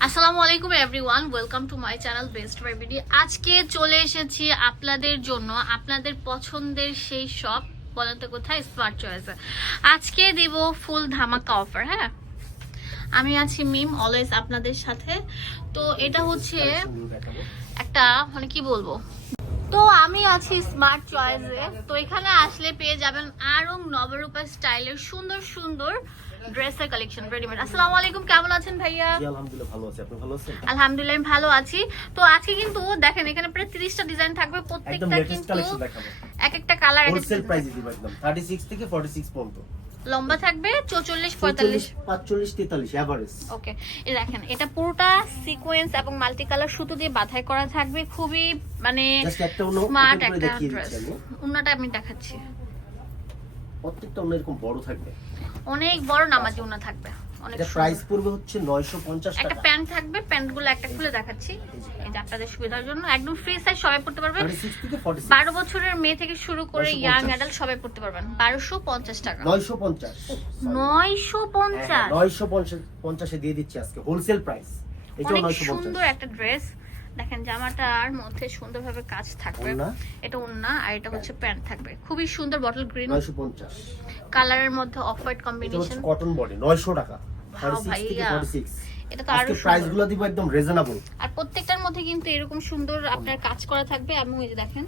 আসসালামু আলাইকুম everyone welcome to my channel best বাইবিডি আজকে চলে এসেছি আপনাদের জন্য আপনাদের পছন্দের সেই শপ বলেন তো কোথায়? স্মার্ট চয়েসে আজকে দিব ফুল ধামাকা অফার হ্যাঁ? আমি আছি মিম অলওয়েজ আপনাদের সাথে। তো এটা হচ্ছে একটা মানে কি বলব? তো আমি আছি স্মার্ট চয়েসে তো এখানে আসলে পেয়ে যাবেন আরং নবরূপা স্টাইলের সুন্দর সুন্দর ড্রেসের কালেকশন রেডিমেড আসসালামু আলাইকুম কেমন আছেন ভাইয়া? আলহামদুলিল্লাহ ভালো আছি। আপনি ভালো আছেন? আলহামদুলিল্লাহ আমি ভালো আছি। তো আজকে কিন্তু দেখেন এখানে প্রায় তিরিশটা ডিজাইন থাকবে। প্রত্যেকটা কিন্তু এক একটা কালার এক একটা প্রাইসে দিব একদম 36 থেকে 46 পর্যন্ত। লম্বা থাকবে চৌচল্লিশ পঁয়তাল্লিশ। 45 43 এভারেজ ওকে এই দেখেন এটা পুরোটা সিকোয়েন্স এবং মাল্টি কালার সুতো দিয়ে বাঁধাই করা থাকবে। খুবই মানে স্মার্ট একটা ড্রেস উন্নাটা আমি দেখাচ্ছি। প্রত্যেকটা অন্য এরকম বড় থাকবে? অনেক বড় নামাজি উন্না থাকবে অনেক প্রাইস পড়বে হচ্ছে 950 টাকা একটা প্যান্ট থাকবে প্যান্টগুলো একটা খুলে দেখাচ্ছি। এই যে আপনাদের সুবিধার জন্য একদম ফ্রি সাইজ সবাই পড়তে পারবেন 36 থেকে 46 বারো বছরের মেয়ে থেকে শুরু করে 950 ইয়াং অ্যাডাল্ট সবাই পড়তে পারবেন। বারোশো পঞ্চাশ টাকা। 950 নয়শো পঞ্চাশ। 950 এ দিয়ে দিচ্ছি আজকে। হোলসেল প্রাইস অনেক 950 সুন্দর একটা ড্রেস দেখেন জামাটার মধ্যে সুন্দরভাবে কাজ থাকবে। এটা ওন্না আর এটা হচ্ছে প্যান্ট থাকবে। খুবই সুন্দর বটল গ্রিন 950 কালারের মধ্যে অফ হোয়াইট এটা কম্বিনেশন কটন বডি 900 টাকা। ভাও 36 থেকে ভাইয়া। 46 এটা তো আরও আজকে প্রাইসগুলো দিব একদম রিজনেবল আর প্রত্যেকটার মধ্যে কিন্তু এরকম সুন্দর আপনার কাজ করা থাকবে। এবং এই যে দেখেন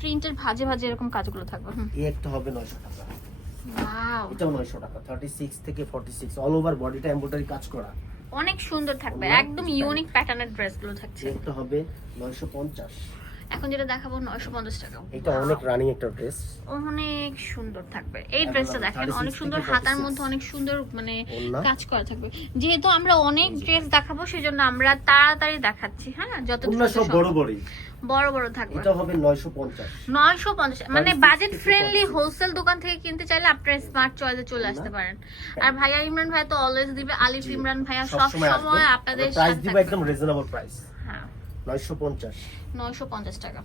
প্রিন্টের ভাজে ভাজে এরকম কাজগুলো থাকবে। এই একটা হবে 900 টাকা। ওয়াও এটাও 900 টাকা। 36 থেকে 46 অল ওভার বডিটা এমব্রয়ডারি কাজ করা। অনেক সুন্দর থাকবে একদম ইউনিক প্যাটার্নের ড্রেসগুলো থাকছে। একটা হবে 950 এখন যেটা দেখাবো নয়শো পঞ্চাশ টাকা। এটা অনেক রানিং একটা ড্রেস অনেক সুন্দর থাকবে। এই ড্রেসটা দেখেন অনেক সুন্দর হাতার মধ্যে অনেক সুন্দর মানে কাজ করা থাকবে। যেহেতু আমরা অনেক ড্রেস দেখাবো সেজন্য আমরা তাড়াতাড়ি দেখাচ্ছি হ্যাঁ? যত সব সম্ভব। বড় বড় বড় থাকবে। এটা হবে 950 নয়শো পঞ্চাশ। মানে বাজেট ফ্রেন্ডলি হোলসেল দোকান থেকে কিনতে চাইলে আপনারা স্মার্ট চয়েসে চলে আসতে পারেন। আর ভাইয়া ইমরান ভাই তো অলওয়েজ দিবে আলিফ ইমরান ভাইয়া সব সময় আপনাদের প্রাইস দিব। একদম রিজনেবল প্রাইস হ্যাঁ 950 নয়শো পঞ্চাশ টাকা।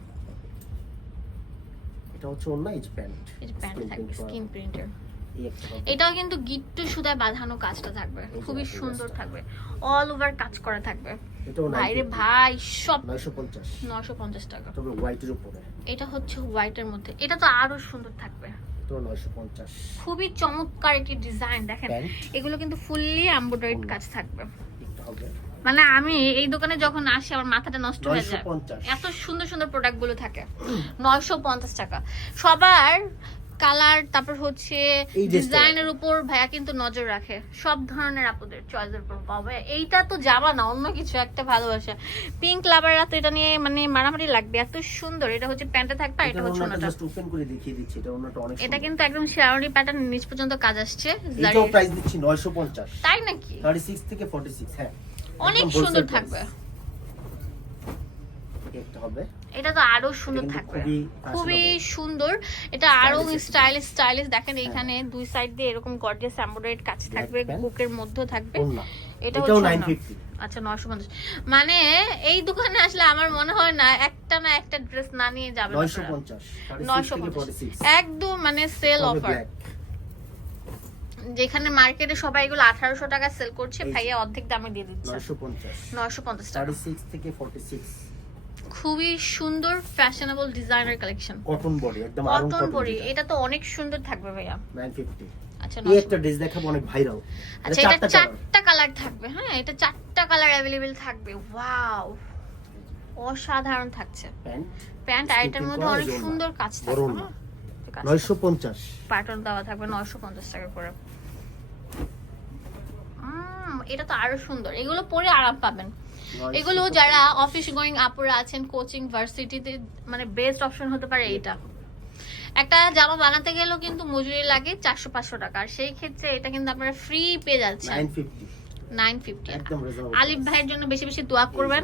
এটা হচ্ছে অন্য প্যান্ট প্যান্ট থাকবে স্কিন প্রিন্টের। এটাও কিন্তু গিট্টু সুতায় বাঁধানো কাজটা থাকবে। খুবই সুন্দর থাকবে। অল ওভার কাজ করা থাকবে। ভাইরে ভাই সব 950 নয়শো পঞ্চাশ টাকা। তবে হোয়াইটের উপরে। এটা হচ্ছে হোয়াইটের মধ্যে। এটা তো আরও সুন্দর থাকবে। খুবই চমৎকার একটি ডিজাইন দেখেন। এগুলো কিন্তু ফুললি এমব্রয়ডারিড কাজ থাকবে। হবে। মানে আমি এই দোকানে যখন আসি আমার মাথাটা নষ্ট হয়ে যায়। এত সুন্দর সুন্দর প্রোডাক্টগুলো থাকে। নয়শো পঞ্চাশ টাকা। সবার কালার তারপর হচ্ছে ডিজাইনের উপর ভাইয়া কিন্তু নজর রাখে। সব ধরনের আপুদের চয়েসের উপর পাবে। এইটা তো যাবা না অন্য কিছু একটা ভালোবাসা। পিঙ্ক লাভাররা তো এটা নিয়ে মানে মারামারি লাগবে। এত সুন্দর। এটা হচ্ছে প্যান্টে থাকবে আর এটা হচ্ছে ওনাটা জাস্ট ওপেন করে দেখিয়ে দিচ্ছি। এটা অন্যটা অনেক এটা কিন্তু একদম শেয়ারি প্যাটার্ন নিচ পর্যন্ত কাজ আসছে। এটাও প্রাইস দিচ্ছি 950 তাই নাকি? 36 থেকে 46 হ্যাঁ। অনেক সুন্দর থাকবে। এটা তো আরও সুন্দর থাকবে। খুবই সুন্দর। এটা আরও স্টাইলিশ স্টাইলিশ দেখেন হ্যাঁ। এখানে দুই সাইড দিয়ে এরকম গর্জিয়াস এমব্রয়ডারিড কাজ থাকবে। বুকের মধ্যে থাকবে। এটা হচ্ছে 950 আচ্ছা নয়শো পঞ্চাশ। মানে এই দোকানে আসলে আমার মনে হয় না একটা না একটা ড্রেস না নিয়ে যাবে না আপনারা। 950 নয়শো 36 পঞ্চাশ। একদম মানে সেল অফার। যেখানে মার্কেটে সবাই এগুলো আঠারোশো টাকা সেল করছে ভাইয়া অর্ধেক দামে দিয়ে দিচ্ছে। নয়শো পঞ্চাশ। টাকা। 36 থেকে 46 খুবই সুন্দর fashionable designer collection cotton body একদম কটন পরি এটা তো অনেক সুন্দর থাকবে ভাইয়া। 950 আচ্ছা এই একটা ড্রেস দেখাবো অনেক ভাইরাল আচ্ছা এটা চারটা কালার থাকবে হ্যাঁ এটা চারটা কালার অ্যাভেলেবেল থাকবে। ওয়াও অসাধারণ থাকছে। প্যান্ট প্যান্ট আর এটার মধ্যে অনেক সুন্দর কাজ থাকবে না। 950 দেওয়া থাকবে নয়শো পঞ্চাশ টাকা করে। এটা তো আরও সুন্দর। এগুলো পরে আরাম পাবেন। এগুলো যারা অফিস গোয়িং আপুরা আছেন কোচিং ভার্সিটিতে মানে বেস্ট অপশন হতে পারে এইটা। একটা জামা বানাতে গেলেও কিন্তু মজুরি লাগে চারশো পাঁচশো টাকা। আর সেই ক্ষেত্রে এটা কিন্তু আপনারা ফ্রি পেয়ে যাচ্ছেন। নাইন ফিফটি আলিফ ভাইয়ের জন্য বেশি বেশি দোয়া করবেন।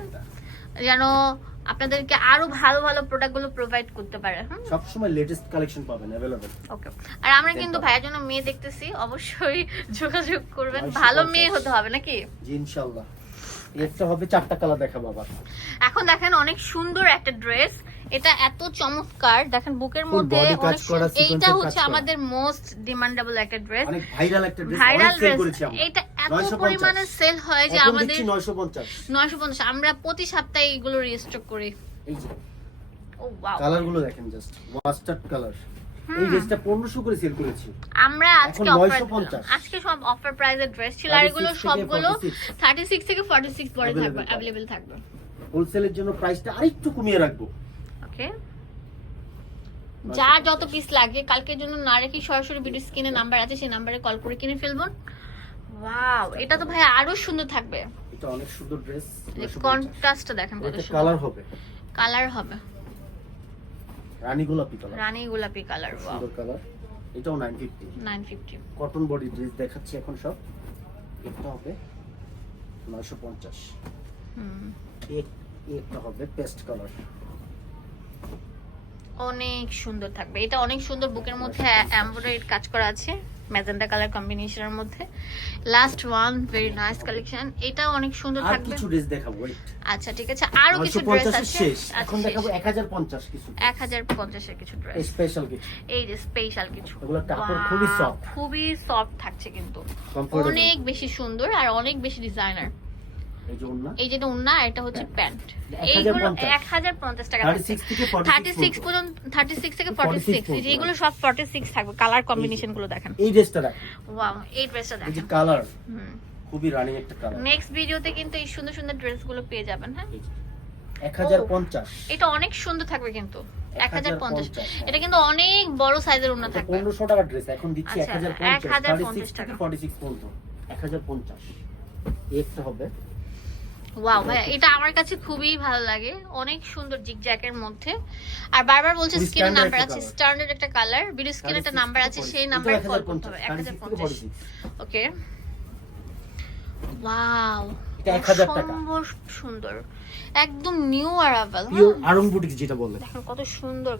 যেন আপনাদেরকে আরো ভালো ভালো প্রোডাক্ট গুলো প্রোভাইড করতে পারে হুম সব সময় লেটেস্ট কালেকশন পাবেন अवेलेबल ওকে আর আমরা কিন্তু ভাইয়ের জন্য মেয়ে দেখতেছি অবশ্যই যোগাযোগ করবেন নয়শো ভালো পঞ্চাশ। মেয়ে হতে হবে নাকি জি ইনশাআল্লাহ একটা হবে চারটা কালার দেখাবো আবার। এখন দেখেন অনেক সুন্দর একটা ড্রেস এটা এত চমৎকার। দেখেন বুকের মধ্যে এইটা হচ্ছে আমাদের মোস্ট ডিমান্ডেবল একটা ড্রেস অনেক ভাইরাল একটা ড্রেস ভাইরাল ড্রেস আমরা। এটা এত পরিমাণে সেল হয় যে আমাদের দিচ্ছি নয়শো পঞ্চাশ। নয়শো পঞ্চাশ। আমরা প্রতি সপ্তাহে এগুলো রিস্টক করি। এই যে। ও ওয়াও কালারগুলো দেখেন জাস্ট মাস্টার্ড কালার এই ড্রেসটা পনেরোশো করে সেল করেছি। আমরা আজকে অফার আজকে সব অফার প্রাইসের ড্রেস ছিল আর এগুলো সবগুলো 46 থার্টি সিক্স থেকে ফর্টি সিক্স পরে থাকবে অ্যাভেলেবেল থাকবে। হোলসেলের জন্য প্রাইসটা আরেকটু কমিয়ে রাখব। ওকে যা যত পিস লাগে কালকের জন্য না রেখে সরাসরি ভিডিও স্ক্রিনে নাম্বার আছে সেই নাম্বারে কল করে কিনে ফেলবেন ওয়াও এটা তো ভাই আরও সুন্দর থাকবে। এটা অনেক সুন্দর ড্রেস কন্ট্রাস্টটা দেখেন কত সুন্দর। কালার হবে। কালার হবে। রানী গোলাপি কালার রানী গোলাপি কালার সুন্দর কালার এটাও nine fifty nine fifty cotton body dress দেখাচ্ছি এখন সব। এটা হবে নয়শো পঞ্চাশ। এক একটা হবে পেস্ট কালার অনেক সুন্দর থাকবে। এটা অনেক সুন্দর বুকের মধ্যে এমব্রয়ডারি কাজ করা আছে। ম্যাজেন্টা কালার কম্বিনেশনের মধ্যে। Last one very nice collection এটা অনেক সুন্দর থাকবে। কিছু ড্রেস দেখাবো আচ্ছা ঠিক আছে। আরও কিছু 950 ড্রেস আছে। আচ্ছা, এখন। দেখাবো এক হাজার পঞ্চাশ কিছু এক হাজার পঞ্চাশের কিছু ড্রেস স্পেশাল কিছু। এই যে স্পেশাল কিছু। এগুলো কাপড় খুবই সফট খুবই সফট থাকছে কিন্তু। অনেক বেশি সুন্দর আর অনেক বেশি ডিজাইনার এই যে ওন্না এটা হচ্ছে প্যান্ট। এইগুলো এক হাজার পঞ্চাশ টাকা 36 থেকে 46 থার্টি সিক্স পর্যন্ত থার্টি সিক্স থেকে ফর্টি সিক্স। যেগুলো সব ফর্টি সিক্স থাকবে কালার কম্বিনেশনগুলো দেখেন। এই ড্রেসটা দেখেন। ওয়াও এই ড্রেসটা দেখেন। কালার খুবই রানিং একটা কালার নেক্সট ভিডিওতে কিন্তু এই সুন্দর সুন্দর ড্রেসগুলো পেয়ে যাবেন হ্যাঁ? এক হাজার পঞ্চাশ। এটা অনেক সুন্দর থাকবে কিন্তু। এক হাজার পঞ্চাশ। 1050, হ্যাঁ। এটা কিন্তু অনেক বড় সাইজের উন্না থাকবে। পনেরোশো টাকা ড্রেস এখন দিচ্ছি এক আচ্ছা, হাজার 1050 পঞ্চাশ টাকা। ফর্টি সিক্স পর্যন্ত। এক হাজার পঞ্চাশ। একটা হবে। ওয়াও ভাই এটা আমার কাছে খুবই ভালো লাগে। অনেক সুন্দর জিগজ্যাকের মধ্যে। আর বারবার বলছে খুবই নাম্বার আছে স্ট্যান্ডার্ড একটা কালার ভিডিও স্ক্রিনে একটা নাম্বার আছে সেই নাম্বারে কল করতে হবে এক 36 হাজার থেকে পঞ্চাশ 46 ওকে ওয়াও এটা 1000 টাকা। সুন্দর। একদম new arrival pure Aarong boutique যেটা বলে। দেখেন কত সুন্দর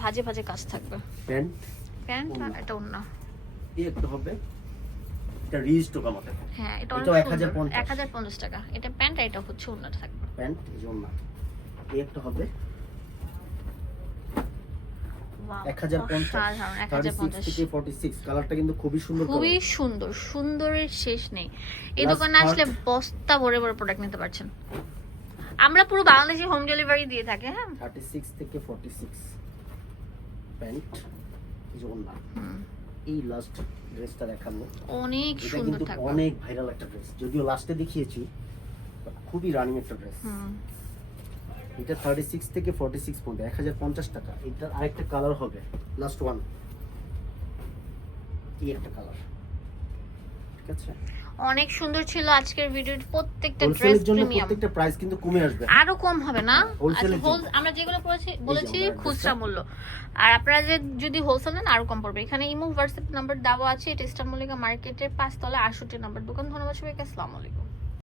ভাজে ভাজে কাজ থাকবে। Pant pant. এটা অন্য। এই একটা হবে। এটা আমাদের হ্যাঁ এটা এটাও অনেক 1050 সুন্দর। এক হাজার পঞ্চাশ। টাকা। এটা প্যান্ট আর এটা হচ্ছে থাকবে। প্যান্ট এই এই একটা হবে। সুন্দর সুন্দরের শেষ নেই। এই দোকানে আসলে বস্তা ভরে ভরে প্রোডাক্ট নিতে পারছেন। আমরা পুরো বাংলাদেশে হোম ডেলিভারি দিয়ে থাকি হ্যাঁ? 36 থেকে 46 প্যান্ট ওন্না হুম, এই লাস্ট ড্রেসটা দেখাবো। অনেক সুন্দর থাকবে। অনেক ভাইরাল একটা ড্রেস যদিও লাস্টে দেখিয়েছি খুবই রানিং একটা ড্রেস এটা এটা 36 থেকে 46 পর্যন্ত 1050 টাকা। এটার আরেকটা কালার হবে লাস্ট ওয়ান এই একটা কালার ঠিক আছে? অনেক সুন্দর ছিল আজকের ভিডিওর প্রত্যেকটা ড্রেস প্রিমিয়াম প্রত্যেকটা প্রাইস কিন্তু কমে আসবে। আরও কম হবে না? আচ্ছা আমরা যেগুলো বলেছি বলেছি খুচরা মূল্য। আর আপনারা যে যদি হোলসেল নেন আরও কম পড়বে। এখানে ইমো হোয়াটসঅ্যাপ নাম্বার দেওয়া আছে এটা ইস্টার মল্লিকা মার্কেটের পাঁচতলা আটষট্টি নাম্বার দোকান। ধন্যবাদ সবাইকে আসসালামু আলাইকুম।